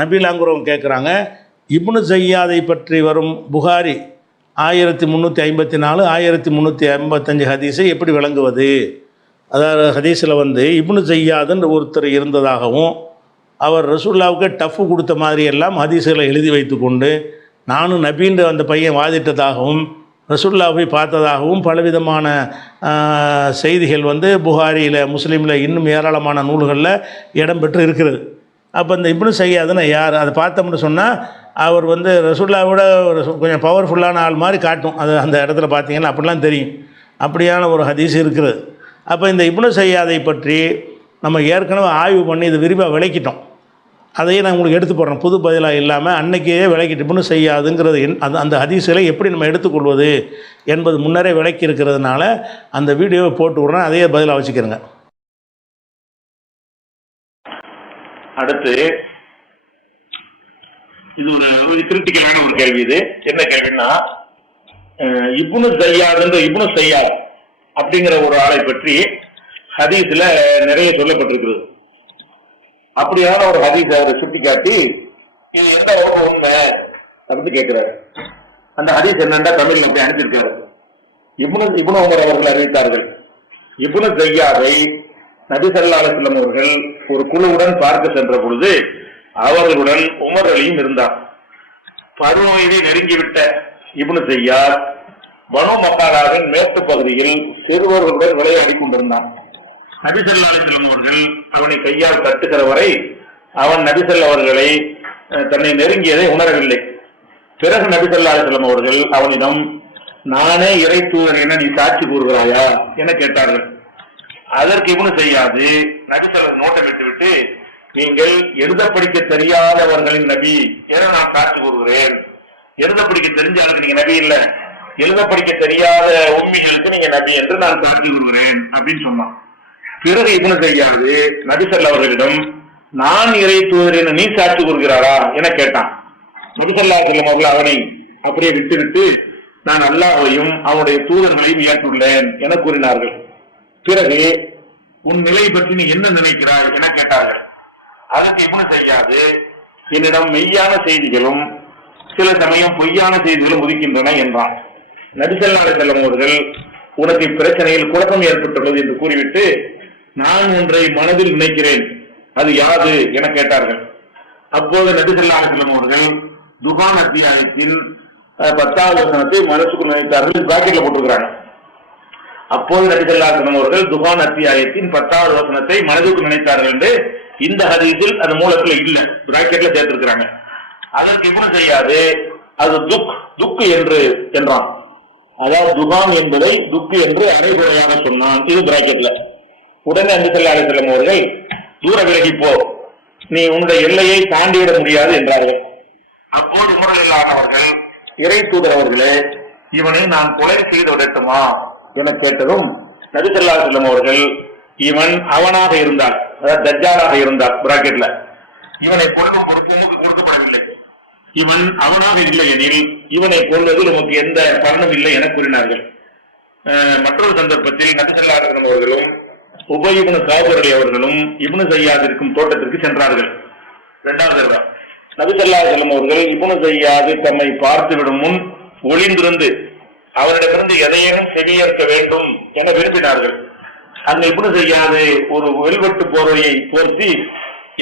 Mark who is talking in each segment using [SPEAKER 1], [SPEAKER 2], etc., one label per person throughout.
[SPEAKER 1] நபிலாங்குறவங்க கேட்குறாங்க இப்னு ஜையாதை பற்றி வரும் புகாரி ஆயிரத்தி முந்நூற்றி ஐம்பத்தி நாலு ஆயிரத்தி முந்நூற்றி ஐம்பத்தஞ்சு ஹதீஸை எப்படி விளங்குவது? அதாவது ஹதீஸில் வந்து இப்னு ஜையாதுன்ற ஒருத்தர் இருந்ததாகவும் அவர் ரசூல்லாவுக்கு டஃப்பு கொடுத்த மாதிரி எல்லாம் ஹதீஸுகளை எழுதி வைத்துக்கொண்டு நானும் நபீன்ற அந்த பையன் வாதிட்டதாகவும் ரசூல்லாவை பார்த்ததாகவும் பலவிதமான செய்திகள் வந்து புகாரியில் முஸ்லீமில் இன்னும் ஏராளமான நூல்களில் இடம்பெற்று இருக்கிறது. அப்போ இந்த இப்னு செய்யாதுன்னு யார்? அதை பார்த்தோம்னு சொன்னால் அவர் வந்து ரசூல்லாவோட ஒரு கொஞ்சம் பவர்ஃபுல்லான ஆள் மாதிரி காட்டும். அது அந்த இடத்துல பார்த்தீங்கன்னா அப்படிலாம் தெரியும். அப்படியான ஒரு ஹதீஸ் இருக்கிறது அப்போ இந்த இப்னு செய்யாதை பற்றி நம்ம ஏற்கனவே ஆய்வு பண்ணி இது விரிவாக விளக்கிட்டோம். அதையே நான் உங்களுக்கு எடுத்து போடுறேன். புது பதிலாக இல்லாமல் அன்னைக்கே விளக்கிட்டு இப்னு செய்யாதுங்கிறது என் அந்த அந்த ஹதீஸுகளை எப்படி நம்ம எடுத்துக்கொள்வது என்பது முன்னரே விளக்கி இருக்கிறதுனால அந்த வீடியோவை போட்டு விட்றேன். அதையே பதிலாக வச்சுக்கிறேங்க.
[SPEAKER 2] அடுத்து இது ஒரு ஒரு கிரிட்டிக்கலான ஒரு கேள்வி இது. என்ன கேள்வின்னா இப்னு சையாதுன்ற இப்னு சையாத் அப்படிங்கிற ஒரு ஆளை பற்றி ஹதீஸ்ல நிறைய சொல்லப்பட்டிருக்கிறது. அப்படியான ஒரு ஹதீஸ் அவரை சுட்டிக்காட்டி இது எந்த அளவுக்கு உண்மை அப்படின்னு கேட்கிறாரு. அந்த ஹதீஸ் என்னண்டா தமிழ் அப்படி அனுப்பியிருக்காரு. இப்னு இப்னு உமர் அவர்கள் அறிவித்தார்கள். இப்னு சையாதை நபி ஸல்லல்லாஹு அவர்கள் ஒரு குழுவுடன் பார்க்க சென்ற பொழுது அவர்களுடன் உமர் அலியும் இருந்தார். பருவ நெருங்கிவிட்ட இப்னு செய்யார் பனு மக்காராவின் மேற்கு பகுதியில் சிறுவர்களுடன் விளையாடி கொண்டிருந்தான் நபி ஸல்லல்லாஹு அவர்கள் அவனை கையால் தட்டுகிற வரை அவன் நபி அவர்களை தன்னை நெருங்கியதை உணரவில்லை. பிறகு நபி ஸல்லல்லாஹு அவர்கள் அவனிடம் நானே இறை தூதன் என நீ சாட்சி கூறுகிறாயா? என கேட்டார்கள். அதற்கு இவனு செய்யாது. நபி சொல்ல நோட்டம் விட்டு விட்டு நீங்கள் எழுத படிக்க தெரியாதவர்களின் நபி என நான் காட்சி கூறுகிறேன். எழுத படிக்க தெரிஞ்ச ஆளுக்கு நீங்க நபி இல்லை. எழுத படிக்க தெரியாத உண்மைகளுக்கு நீங்க நபி என்று நான் காட்சி கூறுகிறேன் அப்படின்னு சொன்னான். பிறகு இவனு செய்யாது. நபி அவர்களிடம் நான் இறை தூதர் நீ சாட்சி கூறுகிறாரா? என கேட்டான். நபிசல்லா செல்லும் அவர்கள் அவனை அப்படியே விட்டுவிட்டு நான் அல்லாவையும் அவனுடைய தூதர்களையும் ஏற்றுள்ளேன் என கூறினார்கள். பிறகு உன் நிலை பற்றி நீ என்ன நினைக்கிறாய்? என கேட்டார்கள். அதுக்கு இப்படி செய்யாது. என்னிடம் மெய்யான செய்திகளும் சில சமயம் பொய்யான செய்திகளும் உதிக்கின்றன என்றான். நபிசல்லாடு செல்லும் அவர்கள் உனக்கு பிரச்சனையில் குழப்பம் ஏற்பட்டுள்ளது என்று கூறிவிட்டு நான் ஒன்றை மனதில் நினைக்கிறேன். அது யாது? என கேட்டார்கள். அப்போது நபிசல்லாடு செல்லும் அவர்கள் துகான் அத்தியாயத்தில் பத்தாவது வசனத்தை மனசுக்கு நினைத்தார்கள் பாக்கெட்ல போட்டிருக்கிறாங்க. அப்போது நபிசல்லாசனம் அவர்கள் துகான் அத்தியாயத்தின் பத்தாவது வசனத்தை மனதுக்கு நினைத்தார்கள் என்று இந்த ஹதீஸில் அது மூலத்துல இல்ல. பிராக்கெட்ல சேர்த்திருக்கிறாங்க. அதற்கு எப்படி செய்யாது? அது துக் துக்கு என்று என்றான். அதாவது துகான் என்பதை துக்கு என்று அரைகுறையாக சொன்னான். இது பிராக்கெட்ல உடனே நபிசல்லா அலிசல்லம் அவர்கள் தூர விலகி போ. நீ உன்னுடைய எல்லையை தாண்டிவிட முடியாது என்றார்கள். அப்போது முறையில்லாதவர்கள் இறை தூதர் அவர்களே இவனை நான் கொலை செய்து விடட்டுமா? என கேட்டதும் நபிசல்லா செல்லம் அவர்கள் இவன் அவனாக இருந்தார் அதாவது தஜ்ஜாலாக இருந்தார் பிராக்கெட்ல. இவனை கொல்ல பொறுப்பு கொடுக்கப்படவில்லை. இவன் அவனாக இல்லை எனில் இவனை கொள்வதில் உமக்கு எந்த பலனும் இல்லை என கூறினார்கள். மற்றொரு சந்தர்ப்பத்தில் நபிசல்லா செல்லம் அவர்களும் உபயுபனு காபுரலி அவர்களும் இபுனு சையாத் இருக்கும் தோட்டத்திற்கு சென்றார்கள். இரண்டாவது தடவை. நபிசல்லா செல்லும் அவர்கள் இபுனு சையாது தம்மை பார்த்துவிடும் முன் ஒளிந்திருந்து அவரிடமிருந்து எதையேனும் செவியேற்க வேண்டும் என விரும்பினார்கள். அந்த இப்படி செய்யாது ஒரு வெல்வெட்டு போர்வையை போர்த்தி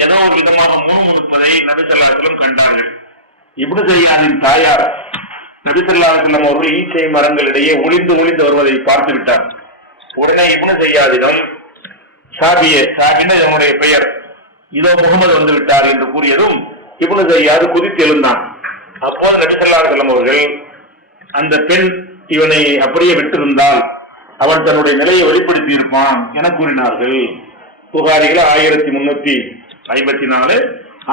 [SPEAKER 2] ஏதோ ஒரு விதமாக முணுமுணுப்பதை நபிசல்லாசலம் கண்டார்கள். இப்படி செய்யாதின் தாயார் நபிசல்லாசலம் அவர்கள் ஈச்சை மரங்களிடையே ஒளிந்து ஒளிந்து வருவதை பார்த்து விட்டார். உடனே இப்படி செய்யாதிடம் சாபிய சாபின்னு அவனுடைய பெயர்? இதோ முகமது வந்து விட்டார் என்று கூறியதும் இப்னு செய்யாது குதித்து எழுந்தான் அப்போது நபிசல்லாசலம் அவர்கள் அந்த பெண் இவனை அப்படியே விட்டிருந்தால் அவன் தன்னுடைய நிலையை வெளிப்படுத்தி இருப்பான் என கூறினார்கள். புகாரிகள் ஆயிரத்தி முன்னூத்தி ஐம்பத்தி நாலு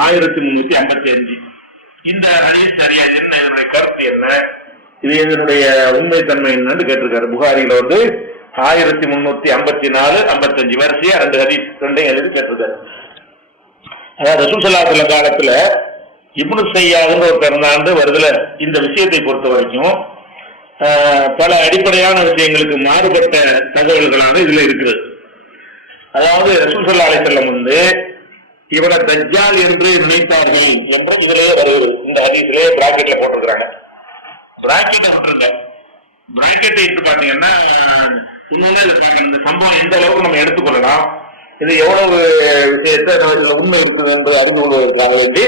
[SPEAKER 2] ஆயிரத்தி முன்னூத்தி ஐம்பத்தி அஞ்சு. இந்த ஹதீஸ் சரியா என்ன இதனுடைய கருத்து என்ன? இது இதனுடைய உண்மை தன்மை என்னன்னு கேட்டிருக்காரு. புகாரியில வந்து ஆயிரத்தி முன்னூத்தி ஐம்பத்தி நாலு ஐம்பத்தஞ்சு வரிசையா ரெண்டு ஹதீஸ் ரெண்டையும் எழுதி கேட்டிருக்காரு. அதாவது அலைஹி காலத்துல இப்னு சையாதுன்னு ஒரு பிறந்தாண்டு வருதுல. இந்த விஷயத்தை பொறுத்த வரைக்கும் பல அடிப்படையான விஷயங்களுக்கு மாறுபட்ட தகவல்களான இதுல இருக்குது அதாவது ரசூல் ஸல்லல்லாஹு வந்து இவனை தஜ்ஜால் என்று நினைத்தார்கள் என்று இதிலேயே வருகிறது. இந்த ஹதீஸ்லயே பிராக்கெட்ல போட்டிருக்கிறாங்க. பிராக்கெட்டை விட்டுருங்க பிராக்கெட்டை இட்டு பாத்தீங்கன்னா இருக்காங்க இந்த சம்பவம் எந்த அளவுக்கு நம்ம எடுத்துக்கொள்ளலாம் இது எவ்வளவு விஷயத்தை நம்ம உண்மை இருக்குது என்று அறிந்து கொள்வதற்காக வேண்டி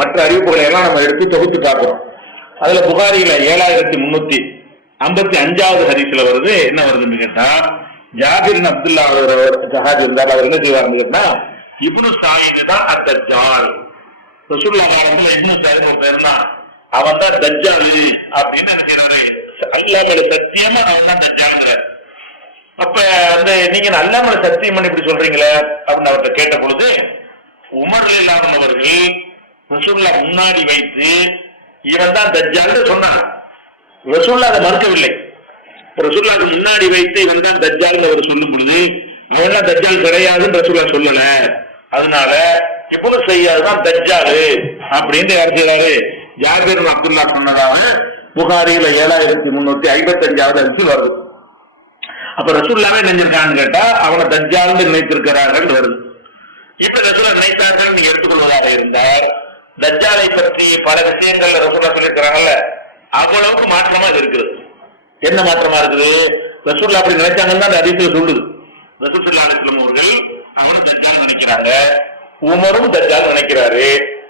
[SPEAKER 2] மற்ற அறிவிப்புகளை எல்லாம் நம்ம எடுத்து தொகுத்து பார்க்கிறோம். அதுல புகாரியில ஏழாயிரத்தி முன்னூத்தி ஐம்பத்தி அஞ்சாவது ஹதீஸ்ல வருது. என்ன வருதுன்னு கேட்டா ஜாகிரின் அப்துல்லா அவர் ஜஹாஜ் இருந்தார். அவர் என்ன செய்வார்னு கேட்டா இப்னு சாயிது தான் அத்தஜால் ரசூல்லா காலத்துல இப்னு சாயித் ஒரு பேர் தான் அவன் தான் தஜ்ஜாலு அப்படின்னு நினைக்கிறாரு அல்லாமல் சத்தியமா அவன் தான் தஜ்ஜாங்கிற அப்ப அந்த நீங்க அல்லாமல் சத்தியம் இப்படி சொல்றீங்களே அப்படின்னு அவர்கிட்ட கேட்ட பொழுது உமர் இல்லாதவர்கள் ரசூல்லா முன்னாடி வைத்து இவன் தான் தஜ்ஜால்னு சொன்னான். ரசூல்லா அதை மறுக்கவில்லை. ரசூல்லாக்கு முன்னாடி வைத்து இவன் தான் தஜ்ஜால் அவர் சொல்லும் பொழுது அவன் தஜ்ஜால் கிடையாதுன்னு ரசூல்லா சொல்லல. அதனால இப்னு செய்யாதுதான் தஜ்ஜாலு அப்படின்னு யார் செய்யறாரு ஜாபீர் அப்துல்லா சொன்னதாக புகாரியில ஏழாயிரத்தி முன்னூத்தி ஐம்பத்தி அஞ்சாவது அரிசி வருது. அப்ப ரசூல்லாவே நினைஞ்சிருக்கான்னு கேட்டா அவனை தஜ்ஜால்னு நினைத்திருக்கிறார்கள் வருது. இப்ப ரசூலா நினைத்தார்கள் எடுத்துக்கொள்வதாக இருந்தார் தஜ்ஜாலை பற்றி பல விஷயங்கள்ல ரசூலா சொல்லியிருக்கிறாங்கல்ல. அவ்வளவுக்கு மாற்றமா இது இருக்கிறது என்ன மாற்றமா இருக்குது? ரசூல்லா அப்படி நினைச்சாங்கன்னு தான் அந்த அதிசயம் சொல்லுது. ரசூல்லா அலிஸ்லம் அவர்கள் அவனும் தஜ்ஜால் நினைக்கிறாங்க. உமரும் தஜ்ஜால் நினைக்கிறாரு.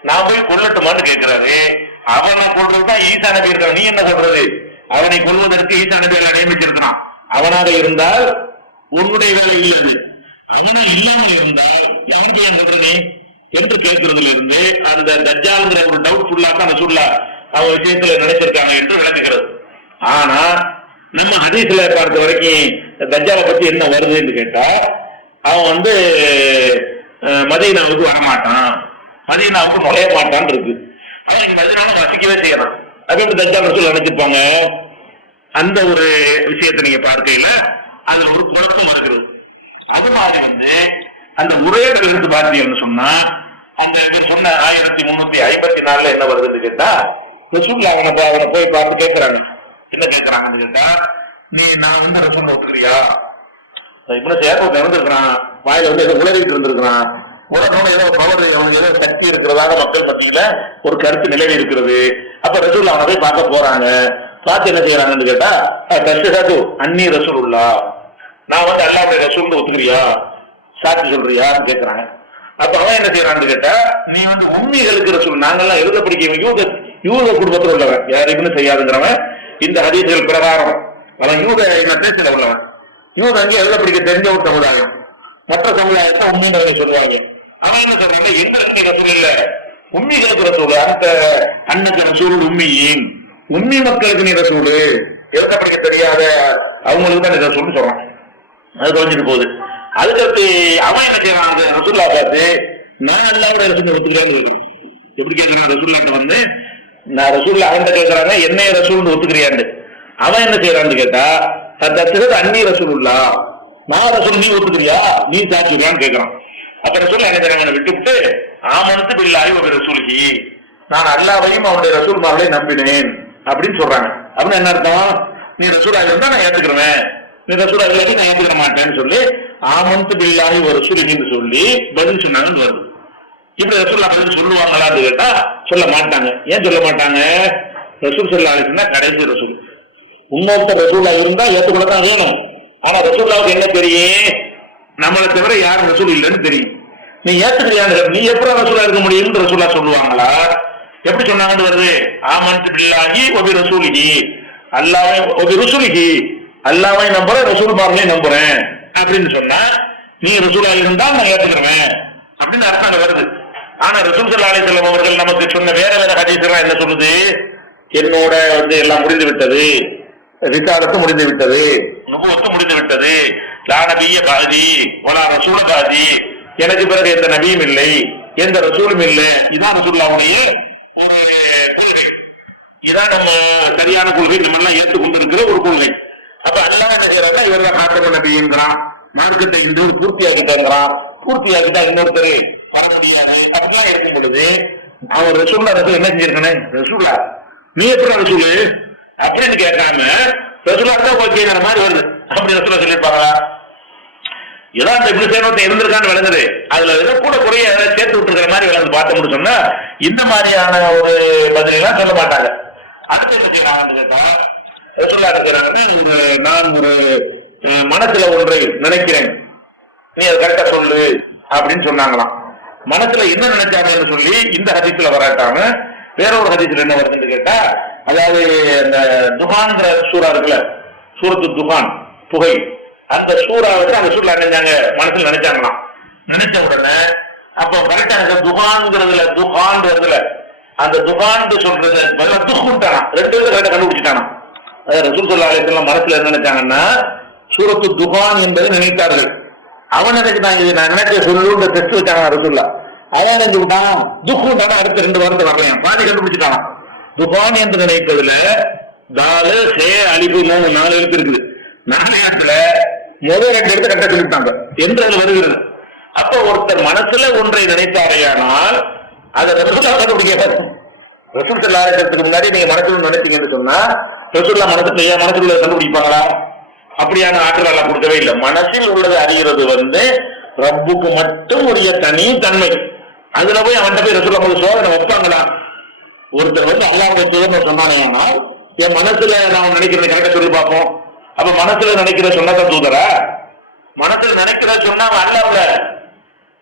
[SPEAKER 2] நான் போய் கொள்ளட்டுமான்னு கேட்கிறாரு அவனை கொள்றதுதான் ஈசா நபி இருக்கான் நீ என்ன சொல்றது? அவனை கொல்வதற்கு ஈசா நபிகளை நியமிச்சிருக்கிறான். அவனாக இருந்தால் உன்னுடைய வேலை இல்லாது. அவனா இல்லாமல் இருந்தால் யாருக்கு ஏன் என்று கேட்கறதுல இருந்து அந்த தஜ்ஜால்ங்கிற ஒரு டவுட் ஃபுல்லா தான் ரசூல்லா அவன் விஷயத்துல நினைச்சிருக்காங்க என்று விளங்குகிறது. ஆனா நம்ம ஹதீஸ்ல பார்த்த வரைக்கும் தஞ்சாவை பத்தி என்ன வருதுன்னு கேட்டா அவன் வந்து மதீனாவுக்கு வரமாட்டான். மதீனாவுக்கு நுழைய மாட்டான் இருக்கு. அவன் இங்க மதீனாவை வசிக்கவே செய்யறான். அது வந்து தஜ்ஜால் ரசூல் நினைச்சிருப்பாங்க அந்த ஒரு விஷயத்தை நீங்க பார்க்கையில அதுல ஒரு குழப்பம் இருக்கிறது அது மாதிரி வந்து அந்த உரையாடல் இருந்து பார்த்தீங்கன்னு சொன்னா அந்த இவர் சொன்ன ஆயிரத்தி முன்னூத்தி ஐம்பத்தி நாலுல என்ன வருதுன்னு கேட்டா ரசூல்லா அவனை அவனை போய் பார்த்து கேட்கிறாங்க. என்ன கேட்கிறாங்கன்னு கேட்டா நீ நான் வந்து ரசூல் ஒத்துக்கிறியா இப்படி சேர்த்து இறந்துருக்கிறான் வாயில வந்து ஏதோ உளறிட்டு இருந்திருக்கிறான். உலகம் ஏதோ பவர் அவனுக்கு ஏதோ சக்தி இருக்கிறதாக மக்கள் மத்தியில ஒரு கருத்து நிலவி இருக்கிறது. அப்ப ரசூல் அவனை போய் பார்க்க போறாங்க. பார்த்து என்ன செய்யறாங்கன்னு கேட்டா கஷ்டசாத்து அன்னி ரசூல் உள்ளா நான் வந்து அல்லாவுடைய ரசூல் ஒத்துக்கிறியா? சாட்சி சொல்றியான்னு கேட்கிறாங்க. அப்ப அவன் என்ன செய்யறான்னு கேட்டா நீ வந்து உண்மைகளுக்கு ரசூல் நாங்கெல்லாம் எழுத படிக்க வைக்கும் யூத குடும்பத்தில் உள்ளவன் யாருக்குன்னு செய்யாதுங்கிறவன் இந்த ஹதீஸ்கள் பிரகாரம். அவன் யூத இனத்தை சில உள்ளவன் யூத அங்கே எவ்வளவு படிக்க தெரிஞ்ச ஒரு சமுதாயம்? மற்ற சமுதாயத்தை உண்மைகளை சொல்லுவாங்க. அவன் என்ன சொல்றாங்க? எங்களுக்கு ரசூல் இல்ல. உண்மைகளுக்கு ரசூல் அந்த அன்னுக்கு ரசூல் உண்மையின் உண்மை மக்களுக்கு நீ ரசூல். எழுத படிக்க தெரியாத அவங்களுக்கு தான் நீ ரசூல்னு சொல்றான். அது குறைஞ்சிட்டு போகுது. அதுக்கடுத்து அவன் என்ன செய்யறான்? ரசூல்லா பார்த்து நான் அல்லாவோட ரசூல் ஒத்துக்கிறேன்னு இருக்கான் எப்படி கேட்கிறான் ரசூல்லாட்ட வந்து நான் ரசூல் அவன் கேட்கிறாங்க என்னைய ரசூல்னு ஒத்துக்கிறியான்னு அவன் என்ன செய்யறான்னு கேட்டா தத்துக்கு அன்னி ரசூலுல்லா. நான் ரசூல் நீ ஒத்துக்கிறியா? நீ சாட்சிடுறான்னு கேட்கறான் அப்ப ரசூல் என்ன செய்யறாங்க விட்டுவிட்டு ஆமனத்து பில்லாயி ஒரு ரசூலுக்கு நான் அல்லாவையும் அவனுடைய ரசூல்மார்களையும் நம்பினேன். அப்படின்னு சொல்றாங்க. அப்படின்னு என்ன அர்த்தம்? நீ ரசூலா இருந்தா நான் ஏத்துக்கிறேன் நீ ரசூலா இல்லாட்டி நான் ஏத்துக்கிற மாட்டேன்னு சொல்லி ஆமந்து பில்லாஹி ஒரு ரசூல் சொல்லி பதில் சொன்னாங்கன்னு வருது. இப்படி ரசூல் அப்படின்னு சொல்லுவாங்களான்னு கேட்டா சொல்ல மாட்டாங்க. ஏன் சொல்ல மாட்டாங்க? ரசூல் சொல்லா சொன்னா கடைசி ரசூல். உண்மைத்த ரசூலா இருந்தா ஏற்றுக்கூட தான் வேணும். ஆனா ரசூல்லாவுக்கு என்ன தெரியும்? நம்மளை தவிர யாரும் ரசூல் இல்லைன்னு தெரியும். நீ ஏத்துக்கிறியான்னு நீ எப்படி ரசூலா இருக்க முடியும்னு ரசூலா சொல்லுவாங்களா? எப்படி சொன்னாங்கன்னு வருது? ஆமன்து பில்லாகி ஒபி ரசூலிகி அல்லாவை ஒபி ருசுலிஹி. அல்லாவை நம்புறேன் ரசூல் மார்களையும் நம்புறேன். அப்படின்னு சொன்னா நீ ரசூலா இருந்தா நான் ஏத்துக்கிறேன். அப்படின்னு அர்த்தம் வருது. ஆனா ரசூல் சல்லா அலிசல்லம் அவர்கள் நமக்கு சொன்ன வேற வேற ஹதீஸ்லாம் என்ன சொல்லுது? என்னோட வந்து எல்லாம் முடிந்து விட்டது. ரிசாரத்து முடிந்து விட்டது. நுபுவத்து முடிந்து விட்டது. லானபிய பாதி ஒலா ரசூல பாதி. எனக்கு பிறகு எந்த நபியும் இல்லை. எந்த ரசூலும் இல்லை. இதான் ரசூல்லாவுடைய ஒரு கொள்கை. இதான் நம்ம சரியான கொள்கை. நம்ம எல்லாம் ஏற்றுக்கொண்டிருக்கிற ஒரு கொள்கை. அப்ப அல்லாஹ் என்ன செய்யறாங்க இவர் தான் காட்டம நபிங்கிறான். மார்க்கத்தை இந்த பூர்த்தியாக்கிட்டாங்கிறான். பூர்த்தியாக்கிட்டா இன்னொருத்தர் வர அப்படிலாம் இருக்கும் பொழுது அவன் ரசூல்லா ரசூல் என்ன செஞ்சிருக்கானே? ரசூல்லா நீ எப்படி ரசூலு? அப்படின்னு கேட்காம ரசூலா தான் ஓகே மாதிரி வருது. அப்படி ரசூலா சொல்லியிருப்பாங்களா? ஏதோ அந்த இப்படி சேனத்தை இருந்திருக்கான்னு விளங்குது. அதுல ஏதோ கூட குறைய சேர்த்து விட்டுருக்கிற மாதிரி விளங்கு பார்த்தோம்னு சொன்னா இந்த மாதிரியான ஒரு பதிலெல்லாம் சொல்ல மாட்டாங்க. அடுத்து என்ன ரசூல்லா நான் ஒரு மனசுல ஒன்றை நினைக்கிறேன். நீ அதை கரெக்டா சொல்லு அப்படின்னு சொன்னாங்களாம். மனசுல என்ன நினைச்சாங்கன்னு சொல்லி இந்த ஹதீஸ்ல வராட்டாம வேற ஒரு ஹதீஸ்ல என்ன வருதுன்னு கேட்டா அதாவது அந்த துகான்ங்கிற சூறா இருக்குல்ல சூரத்து துகான் புகை. அந்த சூறா வந்து அந்த சூறா நினைச்சாங்க மனசுல நினைச்சாங்களாம். நினைச்ச உடனே அப்போ கரெக்டா எனக்கு துகான்ங்கிறதுல துகான்றதுல அந்த துகான் சொல்றது பதிலாக துக்குன்ட்டானா ரெண்டு பேரும் கரெக்டா கண்டுபிடிச்சிட்டானா? அதாவது ரசூல் சொல்லா அலிஸ்லாம் மனசுல என்ன நினைச்சாங்கன்னா சூரத்து துகான் என்பதை நினைத்தார்கள். அவன் நினைக்கிறான் இது. நான் நினைக்க சொல்லுன்ற டெஸ்ட் வச்சாங்க ரசுல்லா. அவன் நினைச்சு விட்டான் தானே அடுத்த ரெண்டு வாரத்தை வரலையா பாதி கண்டுபிடிச்சிட்டான். துகான் என்று நினைப்பதுல தாலு சே அழிப்பு மூணு நாலு எழுத்து இருக்குது. நாணயத்துல முதல் ரெண்டு எழுத்து கட்ட சொல்லிட்டாங்க. என்று அது வருகிறது. அப்ப ஒருத்தர் மனசுல ஒன்றை நினைத்தாரையானால் அதை ரசூல்லா கண்டுபிடிக்காது ரசூல் செல்லாரத்துக்கு முன்னாடி நீங்க மனசுல நினைச்சீங்கன்னு சொன்னா ரசூல்லா மனசுல ஏன் மனசுல கண்டுபிடிப்பாங்களா? அப்படியான ஆற்றல் எல்லாம் கொடுக்கவே இல்லை. மனசில் உள்ளதை அறிகிறது வந்து ரப்புக்கு மட்டும் உரிய தனி தன்மை. அதுல போய் அவன்கிட்ட போய் ரசூல்லா போய் சோதனை வைப்பாங்களா? ஒருத்தர் வந்து அல்லாவுடைய தூதர் சொன்னானேனால் என் மனசுல நான் நினைக்கிறத கரெக்டா சொல்லி பார்ப்போம். அப்ப மனசுல நினைக்கிற சொன்னதான் தூதரா? மனசுல நினைக்கிற சொன்னா அவன் அல்லாவுல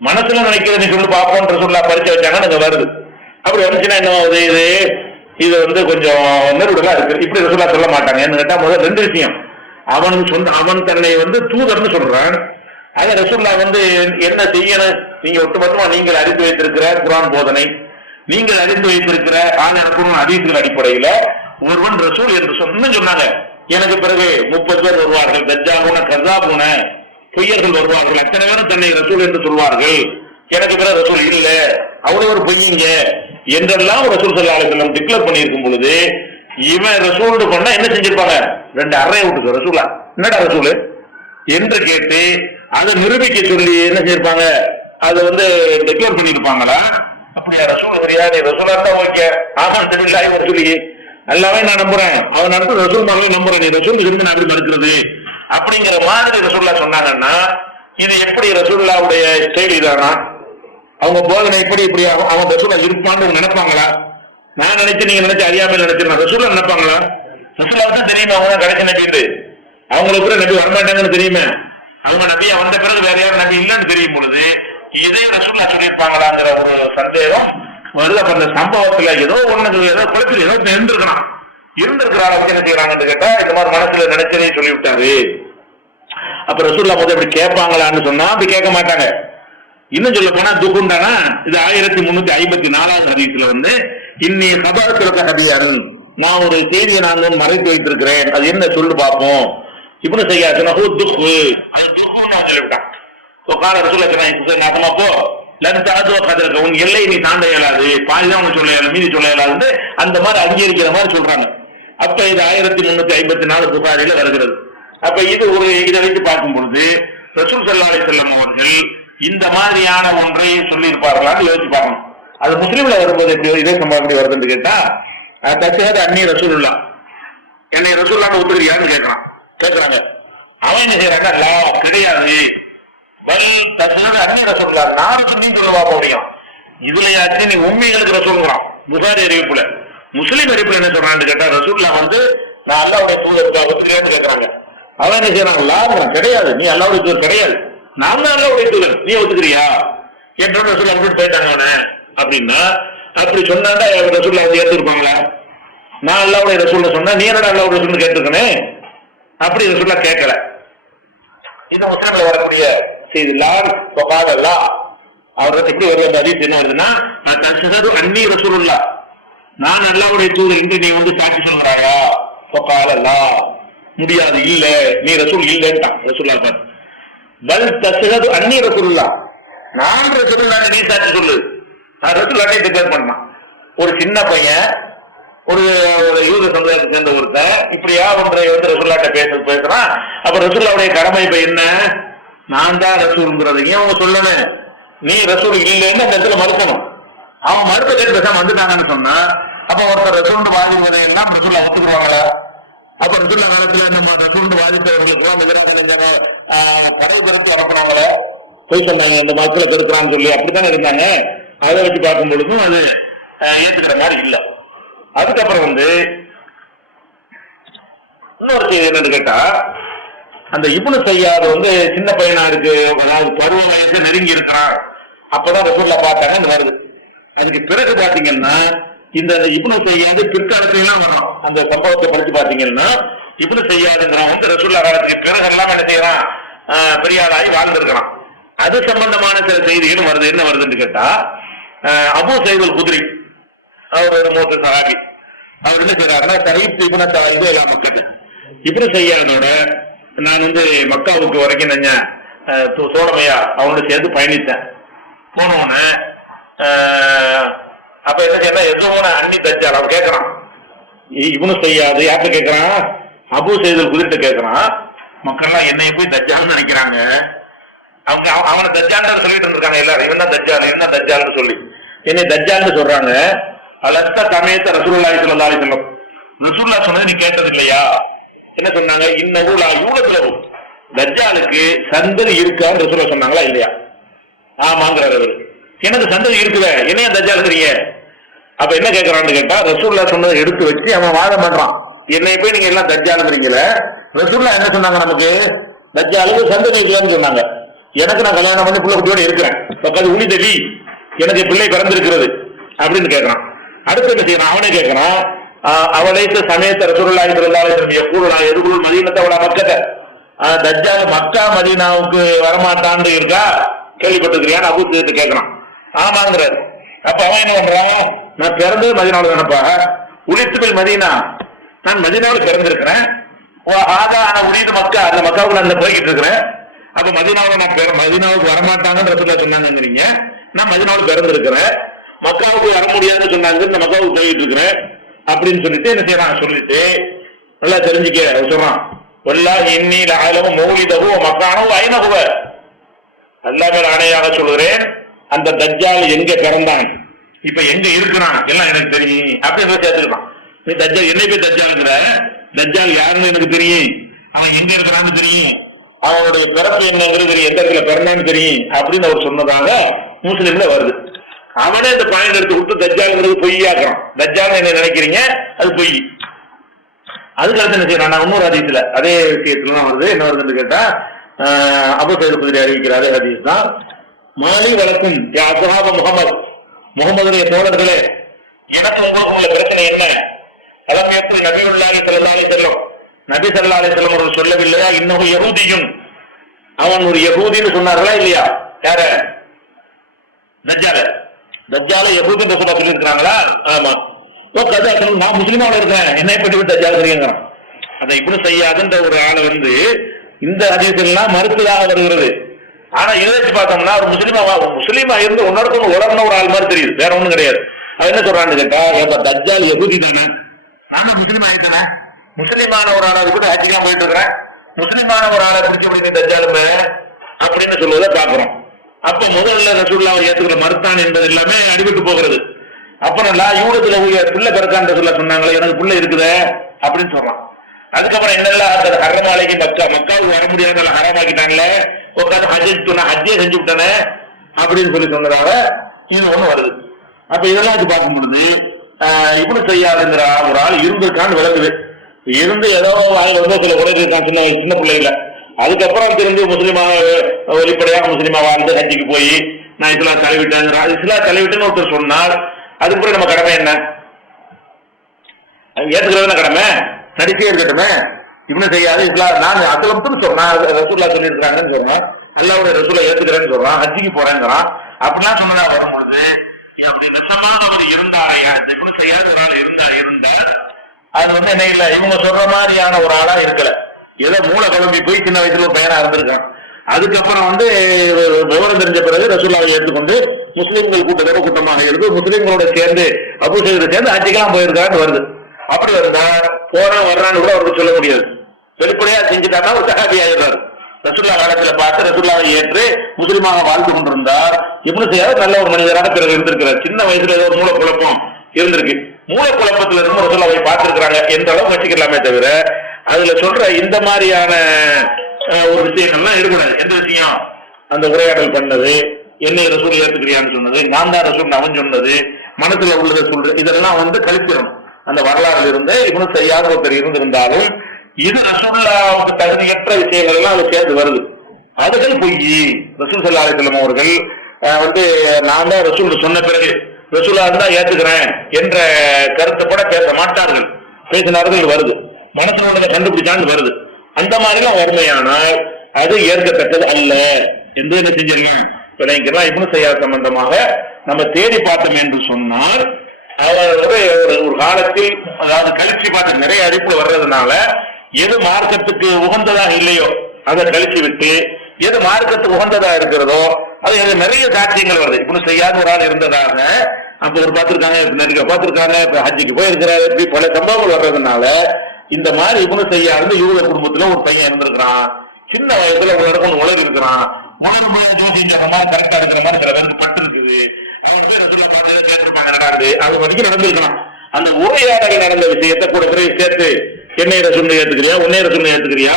[SPEAKER 2] மனசுல நினைக்கிறத சொல்லி பார்ப்போம்ன்ற சொல்ல பறிச்சு வச்சாங்கன்னா அங்க வருது. அப்படி வந்துச்சுன்னா என்ன ஆகுது இது? இது வந்து கொஞ்சம் நெருடலா இருக்கு. இப்படி ரசூலா சொல்ல மாட்டாங்க. என்ன கேட்டா முதல்ல ரெண்டு விஷயம். அவன் சொந்த அவன் தன்னை வந்து தூதர்னு சொல்றான். அதை ரசூல்லா வந்து என்ன செய்யணும்? நீங்க ஒட்டுமொத்தமா நீங்கள் அறிந்து வைத்திருக்கிற குரான் போதனை. நீங்கள் அறிந்து வைத்திருக்கிற ஆண் எனக்கும் அதீசுகள் அடிப்படையில ஒருவன் ரசூல் என்று சொன்னு சொன்னாங்க. எனக்கு பிறகு முப்பது பேர் வருவார்கள். தஜ்ஜாபுன கர்தாபுன பொய்யர்கள் வருவார்கள். அத்தனை பேரும் தன்னை ரசூல் என்று சொல்வார்கள். எனக்கு பிறகு ரசூல் இல்ல. அவ்வளவு ஒரு பொய்யுங்க. என்றெல்லாம் ரசூல் சல்லா அலிஸ்லாம் டிக்ளேர் பண்ணியிருக்கும் பொழுது இவன் ரசூல் பண்ணா என்ன செஞ்சிருப்பாங்க? ரெண்டு அறையை விட்டுக்கு ரசூலா. என்னடா ரசூல்? என்று கேட்டு அதை நிரூபிக்க சொல்லி என்ன செய்யிருப்பாங்க? அதை வந்து டெக்ளேர் பண்ணிருப்பாங்களா அப்படியா ரசூல் சரியா நீ ரசூலா தான் ஓகே. ஆமா தெரியல சொல்லி எல்லாமே நான் நம்புறேன். அவன் நடந்து ரசூல் மாதிரி நம்புறேன். நீ ரசூல் இருந்து நான் எப்படி நடக்கிறது அப்படிங்கிற மாதிரி ரசூல்லா சொன்னாங்கன்னா இது எப்படி ரசூல்லாவுடைய ஸ்டைல் இதானா? அவங்க போதனை எப்படி இப்படி அவன் ரசூலா இருப்பான்னு நினைப்பாங்களா? நான் நினைச்சு நீங்க நினைச்சு அறியாமல் நினைச்சிருந்தேன் ரசூலா நினைப்பாங்களா? ரசூலாவுக்கு தான் தெரியுமா அவங்க தான் கடைசி நபிந்து அவங்களுக்கு கூட நபி வரமாட்டாங்கன்னு தெரியுமே. அவங்க நபி வந்த பிறகு வேற யாரும் நபி இல்லைன்னு தெரியும் பொழுது இதே ரசூல்லா சொல்லியிருப்பாங்களாங்கிற ஒரு சந்தேகம் வருது அப்ப அந்த சம்பவத்துல ஏதோ ஒண்ணு ஏதோ குழப்பத்தில் ஏதோ இருந்திருக்கணும் இருந்திருக்கிற அளவுக்கு என்ன செய்யறாங்கன்னு கேட்டா இந்த மாதிரி மனசுல நினைச்சதே சொல்லி விட்டாரு அப்ப ரசூல்லா போது இப்படி கேட்பாங்களான்னு சொன்னா அப்படி கேட்க மாட்டாங்க. இன்னும் சொல்ல போனா துக்குண்டானா இது ஆயிரத்தி முன்னூத்தி ஐம்பத்தி நாலாவது ஹதீஸ்ல வந்து இன்னி சபாத்திரத்த ஹதியான். நான் ஒரு செய்தியை நான் வந்து மறைத்து வைத்திருக்கிறேன். அது என்ன சொல்லு பார்ப்போம். இப்படி செய்யா சொன்னா ஹூ துக்கு அது துக்குன்னு சொல்லிவிட்டான். இப்போ கால ரசூல்லா நாசமா போ லன் தாதுவ உன் எல்லை நீ தாண்ட இயலாது. பாதிதான் உனக்கு சொல்ல இயலாது மீதி சொல்ல இயலாதுன்னு அந்த மாதிரி அங்கீகரிக்கிற மாதிரி சொல்றாங்க. அப்ப இது ஆயிரத்தி முன்னூத்தி ஐம்பத்தி நாலு புகாரில வருகிறது. அப்ப இது ஒரு இதை வைத்து பார்க்கும் பொழுது ரசூல் சல்லா செல்லும் அவர்கள் இந்த மாதிரியான ஒன்றை சொல்லியிருப்பார்களான்னு யோசிச்சு பார்க்கணும். அது முஸ்லீம்ல வரும்போது எப்படி இதே சம்பவம் எப்படி வருதுன்னு கேட்டா தச்சேது அன்னி ரசூலுல்லா. என்னை ரசூல்லான்னு ஒத்துக்கிறியான்னு கேட்கறான் கேட்கறாங்க அவன் என்ன செய்யறாங்க லா கிடையாது. பல் தச்சேது அன்னி ரசூல்லா நான் சொல்லி சொல்லுவா முடியும் இதுலயாச்சும் நீ உண்மைகளுக்கு ரசூலுங்கிறான் புகாரி அறிவிப்புல. முஸ்லீம் அறிவிப்புல என்ன சொல்றான்னு கேட்டா ரசூல்லா வந்து நான் அல்லாவுடைய தூதர் ஒத்துக்கிறியான்னு கேட்கறாங்க அவன் என்ன செய்யறான்? லாபம் கிடையாது. நீ அல்லாவுடைய தூதர் கிடையாது. நான் தான் அல்லாவுடைய தூதர். நீ ஒத்துக்கிறியா? என்ற ரசூல் அங்கிட்டு போயிட்டாங்க அப்படின்னா அப்படி சொன்னாண்டா ரசூல்லா வந்து ஏத்துருப்பாங்களா? நான் அல்லாவுடைய ரசூல்ல சொன்னா நீ என்னடா அல்லாவுடைய ரசூல் கேட்டிருக்கனே? அப்படி ரசூல்லா கேட்கல. இது முஸ்லிம்ல வரக்கூடிய செய்தி. லால் சொகாதல்லா அவர் எப்படி வருவது அந்த அதிர்ச்சி என்ன வருதுன்னா நான் தசது அன்னி ரசூலுல்லா நான் அல்லாவுடைய தூதர் என்று நீ வந்து சாட்சி சொல்கிறாயா? சொகாதல்லா முடியாது இல்ல. நீ ரசூல் இல்லன்ட்டான். ரசூல்லா பார்த்து பல் தசகது அன்னி ரசூலுல்லா நான் ரசூலுல்லா நீ சாட்சி சொல்லு. நான் ரசூல்லாட்டே டிக்ளேர் பண்ணான் ஒரு சின்ன பையன் ஒரு ஒரு யூத சமுதாயத்தை சேர்ந்த ஒருத்தன் இப்படியா ஒன்றை வந்து ரசூல்லாட்ட பேச பேசுறான். அப்ப ரசூல்லாவுடைய கடமை இப்ப என்ன? நான் தான் ரசூலுங்கிறதையும் அவங்க சொல்லணும்? நீ ரசூல் இல்லைன்னு அந்த இடத்துல மறுக்கணும். அவன் மறுத்த கேட்டு பேசாம வந்துட்டாங்கன்னு சொன்னா அப்ப ஒருத்தர் ரசூல் வாங்கிடுவதை எல்லாம் ரசூல்லா ஒத்துக்குருவாங்களா அப்ப ரசூல்லா காலத்துல நம்ம ரசூண்டு வாதிப்பவர்களுக்கு அந்த விவரம் செஞ்சாங்க கடவுள் பிறகு போய் சொன்னாங்க இந்த மதத்துல கெடுக்கிறான்னு சொல்லி அப்படித்தானே இருந்தாங்க? அதை வச்சு பார்க்கும் பொழுதும் அது ஏற்றுக்கிற ஏத்துக்கிற மாதிரி இல்லை. அதுக்கப்புறம் வந்து இன்னொரு செய்தி என்னன்னு கேட்டா அந்த இப்னு செய்யாது வந்து சின்ன பையனா இருக்கு அதாவது பருவ வயசு நெருங்கி இருக்கிறான். அப்பதான் ரசூல்லா பார்த்தாங்க இந்த வருது அதுக்கு பிறகு பாத்தீங்கன்னா இந்த இப்னு செய்யாது பிற்காலத்துல வரும் அந்த சம்பவத்தை படிச்சு பாத்தீங்கன்னா இப்னு சையாதுங்கிறவன் வந்து ரசூல்லா காலத்துக்கு பிறகு எல்லாம் என்ன செய்யறான்? ஆஹ் பெரிய ஆளாகி வாழ்ந்திருக்கிறான். அது சம்பந்தமான சில செய்திகளும் வருது என்ன வருதுன்னு கேட்டா அபு சைதுல் குதிரி. அவர் ஒரு மூத்த சகாபி. அவர் என்ன செய்யறாருன்னா தரீப் இப்ன தாயிது எல்லா மக்களுக்கு. இப்படி சையாதோட நான் வந்து மக்காவுக்கு வரைக்கும் நஞ்ச சோடமையா அவனோட சேர்ந்து பயணித்தேன். போனவன அப்ப என்ன செய்யறா எதுவும் அண்ணி தச்சால் அவன் கேட்கறான் இவனும் செய்யாது யார்கிட்ட கேட்கறான் அபு செய்தல் குதிர்ட்ட கேட்கறான் மக்கள்லாம் என்னைய போய் தச்சால்னு நினைக்கிறாங்க. அவங்க அவனை தஜ்ஜான்னு சொல்லிட்டு இருந்திருக்காங்க எல்லாரும். இவன் தான் தஜ்ஜால் இவன் தான் தஜ்ஜால்னு சொல்லி. என்னை தஜ்ஜால்னு சொல்றாங்க அலத்த சமயத்த ரசூலுல்லாஹி ஸல்லல்லாஹு சொல்லும் ரசூல்லா சொன்னது நீ கேட்டது இல்லையா என்ன சொன்னாங்க? இன்னது லா யூலத்லஹு. தஜ்ஜாலுக்கு சந்ததி இருக்கான்னு ரசூலா சொன்னாங்களா இல்லையா? ஆமாங்கிறார் அவரு. எனக்கு சந்ததி என்ன என்னைய தஜ்ஜாலுங்கிறீங்க? அப்ப என்ன கேட்கறான்னு கேட்டா ரசூல்லா சொன்னதை எடுத்து வச்சு அவன் வாதம் பண்றான். என்னை போய் நீங்க எல்லாம் தஜ்ஜாலுங்கிறீங்களே ரசூல்லா என்ன சொன்னாங்க நமக்கு? தஜ்ஜாலுக்கு சந்ததி இல்லையான்னு சொன்னாங்க. எனக்கு நான் கல்யாணம் பண்ணி பிள்ளை குட்டியோட இருக்கிறேன். பக்கத்து உளி தவி எனக்கு பிள்ளை பிறந்திருக்கிறது அப்படின்னு கேட்கறான் அடுத்து என்ன செய்யறான்? அவனே கேட்கறான் அவளை சமயத்தை ரசூருல்லாஹி ஸல்லல்லாஹு அலைஹி வஸல்லம் நான் மதீனத்தை அவள மக்கத்தை? ஆஹ் தஜ்ஜால் மக்கா மதீனாவுக்கு வரமாட்டான்னு இருக்கா? கேள்விப்பட்டிருக்கிறியான்னு அபு சையத் கேட்கறான் ஆமாங்கிறாரு. அப்ப அவன் என்ன பண்றான்? நான் பிறந்தது மதீனாவில் தானப்பா. உளித்துபில் மதீனா. நான் மதீனாவில் பிறந்திருக்கிறேன். ஓ, ஆகா ஆனா மக்கா. அந்த மக்காவுக்கு நான் போய்கிட்டு இருக்கிறேன். அப்ப மதினாவை நான் மதினாவுக்கு வரமாட்டாங்கன்னு ரசூல்லா சொன்னாங்கிறீங்க நான் மதீனாவில் பிறந்திருக்கிறேன். மக்காவுக்கு வர முடியாதுன்னு சொன்னாங்க. இந்த மக்காவுக்கு போயிட்டு இருக்கிறேன் அப்படின்னு சொல்லிட்டு என்ன செய்யறான்? சொல்லிட்டு நல்லா தெரிஞ்சுக்க அவன் சொல்றான் எல்லா இன்னி லஅலமு மௌலிதஹு வ ஐநகுவ எல்லாமே ஆணையாக சொல்கிறேன் அந்த தஜ்ஜால் எங்க பிறந்தான்? இப்ப எங்க இருக்கிறான்? எல்லாம் எனக்கு தெரியும். அப்படின்னு சேர்த்துக்கலாம் நீ தஜ்ஜால் என்னை போய் தஜ்ஜாலுங்கிற? தஜ்ஜால் யாருன்னு எனக்கு தெரியும். அவன் எங்க இருக்கிறான்னு தெரியும். அவனுடைய பிறப்பு என்னங்கிறது எந்த இடத்துல பிறந்தான்னு தெரியும் அப்படின்னு அவர் சொன்னதாக முஸ்லீம்ல வருது. அவனே இந்த பாயிண்ட் எடுத்து விட்டு தஜ்ஜாலுங்கிறது பொய்யாக்குறான். தஜ்ஜால் என்ன நினைக்கிறீங்க? அது பொய். அதுக்கு அடுத்து என்ன செய்யறான் நான் இன்னொரு அதிகத்துல அதே விஷயத்துல தான் வருது. என்ன வருதுன்னு கேட்டா அபு சைது குதிரை அறிவிக்கிற அதே ஹதீஸ் தான். மாலி வழக்கும் யா அசுஹாப முகமது முகமதுடைய தோழர்களே எனக்கு உங்களுக்கு உள்ள பிரச்சனை என்ன? அதான் எப்படி நபி உள்ளாஹி ஸல்லல்லாஹு நபி சல்லா அலிஸ்லாம் அவர்கள் சொல்லவில்லையா? இன்னும் யகூதியும் அவன் ஒரு யகூதின்னு சொன்னார்களா இல்லையா? யார? தஜ்ஜால. தஜ்ஜால யஹூதின்னு சொல்ல சொல்லியிருக்கிறாங்களா? ஆமா. ஓ கதா நான் முஸ்லீமாவில் இருக்கேன். என்னை பற்றி விட்டு தஜ்ஜாலுங்கிறான் அதை இப்படி செய்யாதுன்ற ஒரு ஆளை வந்து இந்த அதிசயம்லாம் மறுத்ததாக வருகிறது. ஆனா இதை வச்சு பார்த்தோம்னா ஒரு முஸ்லீமா முஸ்லீமா இருந்து உணர்ந்து உலர்ந்த ஒரு ஆள் மாதிரி தெரியுது. வேற ஒண்ணும் கிடையாது. அது என்ன சொல்றான்னு கேட்டா ஏப்பா தஜ்ஜால் எகுதி தானே? நானும் முஸ்லீம் ஆயிட்டானே. முஸ்லீமான ஒரு ஆளை கூட ஹஜ்ஜிலாம் போயிட்டு இருக்கிறேன் முஸ்லீமான ஒரு ஆளை பிடிச்சி அப்படி நீ அப்படின்னு சொல்லுவதை பாக்குறோம் அப்ப முதல்ல ரசூல்லாவை ஏத்துக்கிற மறுத்தான் என்பது எல்லாமே அடிபட்டு போகிறது. அப்புறம் லா யூடத்துல பிள்ளை பிறக்கான்னு சொல்ல சொன்னாங்களே எனக்கு பிள்ளை இருக்குதே அப்படின்னு சொல்றான். அதுக்கப்புறம் என்னெல்லாம் அந்த ஹரமாலைக்கு மக்கா மக்காவுக்கு வர முடியாத ஹரமாக்கிட்டாங்களே உட்காந்து ஹஜ் சொன்ன ஹஜ்ஜே செஞ்சு விட்டானே அப்படின்னு சொல்லி சொன்னதால இது ஒண்ணு வருது. அப்ப இதெல்லாம் பார்க்கும் பொழுது இப்படி செய்யாதுங்கிற ஒரு ஆள் இருந்திருக்கான்னு விளக்குது. இருந்து ஏதோ வாயில் வந்து சில உலக இருக்கான் சின்ன சின்ன பிள்ளைகள அதுக்கப்புறம் திரும்பி முஸ்லீமா வெளிப்படையாக முஸ்லீமா வாழ்ந்து ஹஜ்ஜிக்கு போய் நான் இஸ்லாம் தலைவிட்டேங்கிறான் இஸ்லாம் தலைவிட்டுன்னு ஒருத்தர் சொன்னால் அதுக்கப்புறம் நம்ம கடமை என்ன? அது கடமை? நடிச்சே இருக்கட்டுமே. இவனு செய்யாது இஸ்லாம் நான் அதுல மட்டும் சொல்றேன் ரசூல்லா சொல்லியிருக்கிறாங்கன்னு சொல்றான் அல்லாவுடைய ரசூலா ஏத்துக்கிறேன்னு சொல்றான் ஹஜ்ஜிக்கு போறேங்கிறான். அப்படிலாம் சொன்னதா வரும்பொழுது அப்படி நெசமாக அவர் இருந்தாரையா இவனு செய்யாத ஒரு ஆள் இருந்தா இருந்தா அது வந்து என்ன இல்ல இவங்க சொல்ற மாதிரியான ஒரு ஆளா இருக்கல. ஏதோ மூளை குழம்பி போய் சின்ன வயசுல ஒரு பையனா இருந்திருக்கான். அதுக்கப்புறம் வந்து விவரம் தெரிஞ்ச பிறகு ரசூல்லாவை ஏற்றுக்கொண்டு முஸ்லீம்கள் கூட்டத்தோட கூட்டமாக இருந்து முஸ்லீம்களோட சேர்ந்து அபு செய்து சேர்ந்து ஹஜ்ஜிக்கெல்லாம் போயிருக்கான்னு வருது. அப்படி வருதா? போறான் வர்றான்னு கூட அவருக்கு சொல்ல முடியாது. வெளிப்படையா செஞ்சுட்டாதான் ஒரு சகாபி ஆயிடுறாரு. ரசுல்லா காலத்துல பார்த்து ரசுல்லாவை ஏற்று முஸ்லிமாக வாழ்ந்து கொண்டிருந்தார். எப்படி செய்யாத நல்ல ஒரு மனிதராக பிறகு இருந்திருக்கிறார். சின்ன வயசுல ஏதோ ஒரு மூல குழப்பம் இருந்திருக்கு. மூளை குழப்பத்துல இருந்து ரசுல்லாவை பார்த்திருக்கிறாங்க. எந்த அளவு வச்சுக்கலாமே தவிர அதுல சொல்ற இந்த மாதிரியான ஒரு விஷயங்கள்லாம் இருக்கக்கூடாது எந்த விஷயம்? அந்த உரையாடல் பண்ணது என்னை ரசூல் ஏற்றுக்கிறியான்னு சொன்னது நான் தான் ரசூல் அவன் சொன்னது மனசுல உள்ளதை சொல்றது இதெல்லாம் வந்து கழிச்சிடணும் அந்த வரலாறுல இருந்து இவனும் சரியாக ஒருத்தர் இருந்திருந்தாலும் இது ரசூல்லாவுக்கு தகுதியற்ற விஷயங்கள் எல்லாம் அது சேர்ந்து வருது. அதுகள் பொய். ரசூல் சல்லா அவர்கள் வந்து நான் தான் ரசூல் சொன்ன பிறகு ரசூலா இருந்தா ஏத்துக்கிறேன் என்ற கருத்தை கூட பேச மாட்டார்கள். பேசினார்கள் வருது. மனசுல கண்டுபிடிச்சான்னு வருது. அந்த மாதிரிலாம் வறுமையானால் அது ஏற்கத்தக்கது அல்ல என்று என்ன செஞ்சிடலாம் விளங்கிக்கலாம் இப்படி செய்யாத சம்பந்தமாக நம்ம தேடி பார்த்தோம் என்று சொன்னால் அவர் வந்து ஒரு ஒரு காலத்தில் அதாவது கழிச்சு பார்த்து நிறைய அடிப்புல வர்றதுனால எது மார்க்கத்துக்கு உகந்ததாக இல்லையோ அதை கழிச்சு விட்டு எது மார்க்கத்துக்கு உகந்ததா இருக்கிறதோ அது அது நிறைய சாட்சியங்கள் வருது. இப்படி செய்யாத ஒரு ஆள் இருந்ததாக அப்ப ஒரு பார்த்திருக்காங்க நடிக்க பார்த்திருக்காங்க ஹஜ்ஜிக்கு போயிருக்கிறாரு. இப்படி பல சம்பவங்கள் வர்றதுனால இந்த மாதிரி இவனு செய்யாத யூத குடும்பத்துல ஒரு பையன் இருந்திருக்கிறான் சின்ன வயசுல உலகம் இருக்கிறான். இருக்கிறான் உலர் ஜோதின்ற மாதிரி கரெக்டா இருக்கிற மாதிரி சில பேருக்கு பட்டு இருக்குது. அவங்க போய் ரசூல்லா பார்த்து கேட்டிருப்பாங்க நடக்காது அது வரைக்கும் நடந்திருக்கலாம் அந்த உரையாடல் நடந்த விஷயத்தை கூட பிறகு சேர்த்து என்னை ரசூல் ஏத்துக்கிறியா உன்னை ரசூல் ஏத்துக்கிறியா?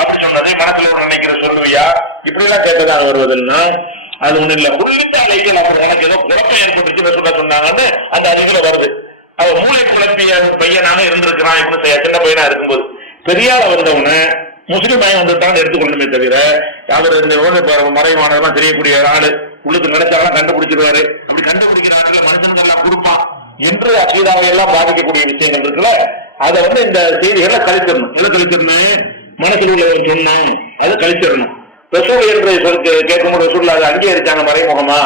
[SPEAKER 2] அப்படி சொன்னதை மனசுல ஒரு நினைக்கிற சொல்லுவியா? இப்படி எல்லாம் கேட்டதாக வருவதுன்னா அது ஒண்ணு இல்ல. உள்ளிட்ட அலைகள் அப்புறம் எனக்கு ஏதோ குழப்பம் ஏற்பட்டுச்சு ரசூல்லா சொன்னாங்கன்னு அந்த அறிவுல வருது. அவன் மூளை குழப்பிய பையனாக இருந்திருக்கிறான் இப்படி சின்ன பையனா இருக்கும்போது பெரியார வந்தவன முஸ்லீம் பையன் வந்துட்டான்னு எடுத்துக்கொள்ளணுமே தவிர அவர் இந்த ரோடு மறைவானதெல்லாம் தெரியக்கூடிய ஆளு உள்ளுக்கு நினைச்சாலும் கண்டுபிடிச்சிருவாரு. இப்படி கண்டுபிடிக்கிறாங்க மனுஷனுக்கு எல்லாம் கொடுப்பான் என்று அசீதாவை எல்லாம் பாதிக்கக்கூடிய விஷயங்கள் இருக்குல்ல? அதை வந்து இந்த செய்திகளை கழிச்சிடணும். எதை கழிச்சிடணும்? மனசில் உள்ளவன் சொன்னோம் அது கழிச்சிடணும். ரசூல் என்று கேட்கும்போது ரசூல் அதை இருக்காங்க மறைமுகமா.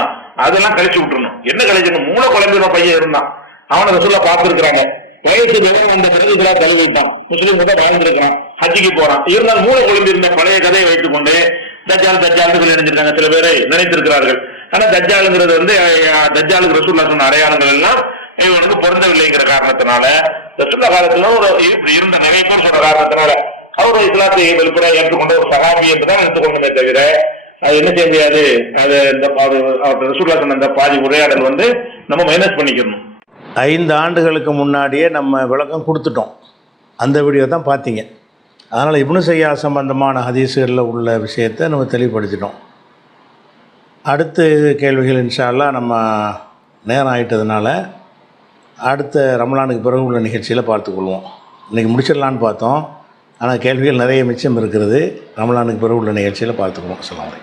[SPEAKER 2] அதெல்லாம் கழிச்சு விட்டுருணும் என்ன கழிச்சிடணும் மூளை குழம்பின பையன் இருந்தான். அவனை ரசூல்லா பார்த்துருக்குறாங்க. வயசு விவரம் அந்த பிறகு இதெல்லாம் தழுவிட்டான் முஸ்லீம் கூட வாழ்ந்துருக்கிறான். ஹஜ்ஜிக்கு போறான். இருந்தால் மூளை குழம்பி இருந்த பழைய கதையை வைத்துக் கொண்டு தஜ்ஜால் தஜ்ஜால் சொல்லி நினைஞ்சிருக்காங்க. சில பேரை நினைத்திருக்கிறார்கள். ஆனா தஜ்ஜாலுங்கிறது வந்து தஜ்ஜாலுக்கு ரசூல்லா சொன்ன அடையாளங்கள் எல்லாம் இவனுக்கு பொருந்தவில்லைங்கிற காரணத்தினால ரசூல்லா காலத்துல ஒரு இப்படி இருந்த நிறைய பேர் சொன்ன காரணத்தினால அவர் இஸ்லாத்தை வெளிப்பட ஏற்றுக்கொண்ட ஒரு சகாபி என்றுதான் நினைத்துக் கொண்டமே தவிர அது என்ன செய்ய முடியாது? அது இந்த அவர் ரசூல்லா சொன்ன அந்த பாதி உரையாடல் வந்து நம்ம மைனஸ் பண்ணிக்கணும்.
[SPEAKER 1] ஐந்து ஆண்டுகளுக்கு முன்னாடியே நம்ம விளக்கம் கொடுத்துட்டோம். அந்த வீடியோ தான் பார்த்தீங்க. அதனால் இப்னு செய்யா சம்பந்தமான ஹதீஸுகளில் உள்ள விஷயத்தை நம்ம தெளிவுபடுத்திட்டோம். அடுத்த கேள்விகள் இன்ஷால்லாம் நம்ம நேரம் ஆயிட்டதுனால அடுத்த ரமலானுக்கு பிறகு உள்ள நிகழ்ச்சியில் பார்த்துக்கொள்வோம். இன்றைக்கி முடிச்சிடலான்னு பார்த்தோம். ஆனால் கேள்விகள் நிறைய மிச்சம் இருக்கிறது. ரமலானுக்கு பிறகு உள்ள நிகழ்ச்சியில் பார்த்துக்கணும் அஸ்ஸலாமு